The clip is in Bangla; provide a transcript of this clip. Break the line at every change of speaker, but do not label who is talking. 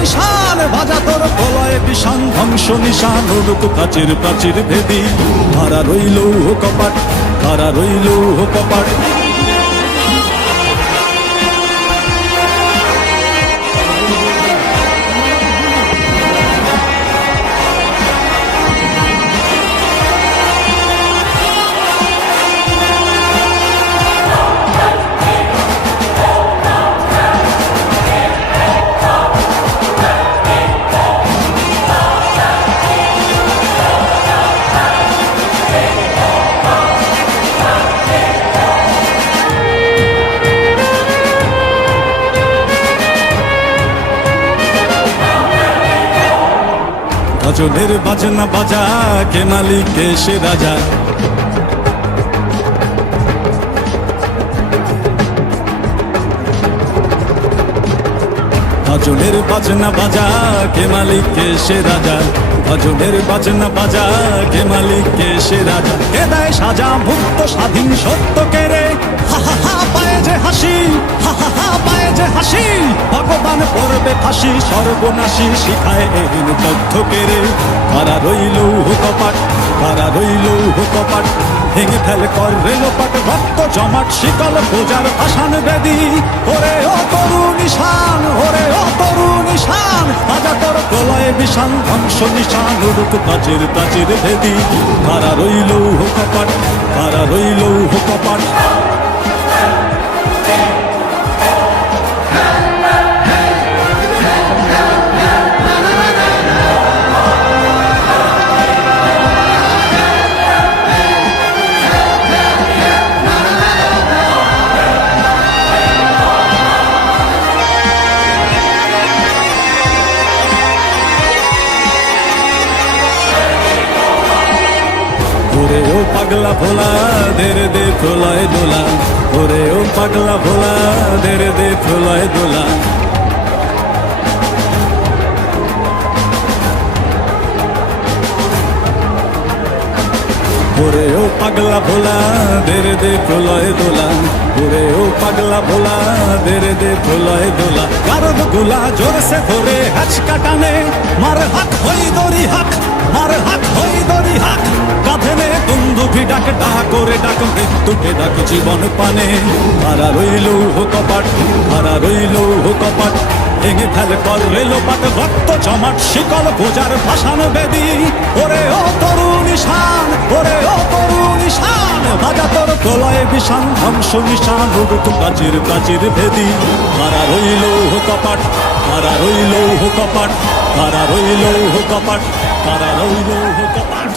নিশান ভাজা তোর প্রলয় বিষান ধ্বংস নিশান রূপ প্রাচীর প্রাচীর ভেদি। হারা রইল কপাট? হারা রইল কপাট? গজলের বাজনা বাজা, কে মালিক, কে সে রাজা। ভজনের বাজনা বাজা, কে মালিক, কে সে রাজা। ভজনের বাজনা বাজা, কে মালিক, কে সে রাজা। কে দেয় সাজা মুক্ত স্বাধীন সত্য কে রে। হা হা হা পায়ে হা হা হা, পায়ে যে হাসি ভগবান পড়বে ফাঁসি, সর্বনাশী শিখায় এহীন তথ্য কে রে কারা রইল হুকপাট কারা রইল হুকপাট ভেঙে ফেল কর রেলোপাট রক্ত জমাট, শিকল পূজার ভাসান বেদি। ওরে ও তরু নিশান ওরে ও তরু নিশান বাজা তোর প্রলয় বিষান, ধ্বংস নিশান, উড়ুক প্রাচীর প্রাচীর ভেদি। কারা রইল হুকপাট কারা রইল হুকপাট ওরে ও পাগলা ভোলা দেরে দে প্রলয় দোলা। ওরে ও পাগলা ভোলা দেরে দে প্রলয় দোলা। ওরে ও পাগলা ভোলা দেরে দে প্রলয় দোলা। ওরে ও পাগলা ভোলা দেরে দে প্রলয় দোলা। কারণগুলা জোরসে ধরে হাচ কাটানে। মার হাক হই দরি হাক মার হাক হই দরি হাক ডাক মৃত্যুকে ডাক জীবন পানে। হারা রইল কপাট হারা রইল কপাট। ভেঙে ফেল কর রেলোপাট রক্ত জমাট, শিকল বোজার ভাসান বেদি। ওরে ও তরু নিশান ওরে ও তরু নিশান বাজা তোর প্রলয় বিষান, ধ্বংস নিশান, উড়ুক প্রাচীর প্রাচীর ভেদি। হারা রইল কপাট হারা রইল কপাট হারা রইল কপাট হারা রইল কপাট।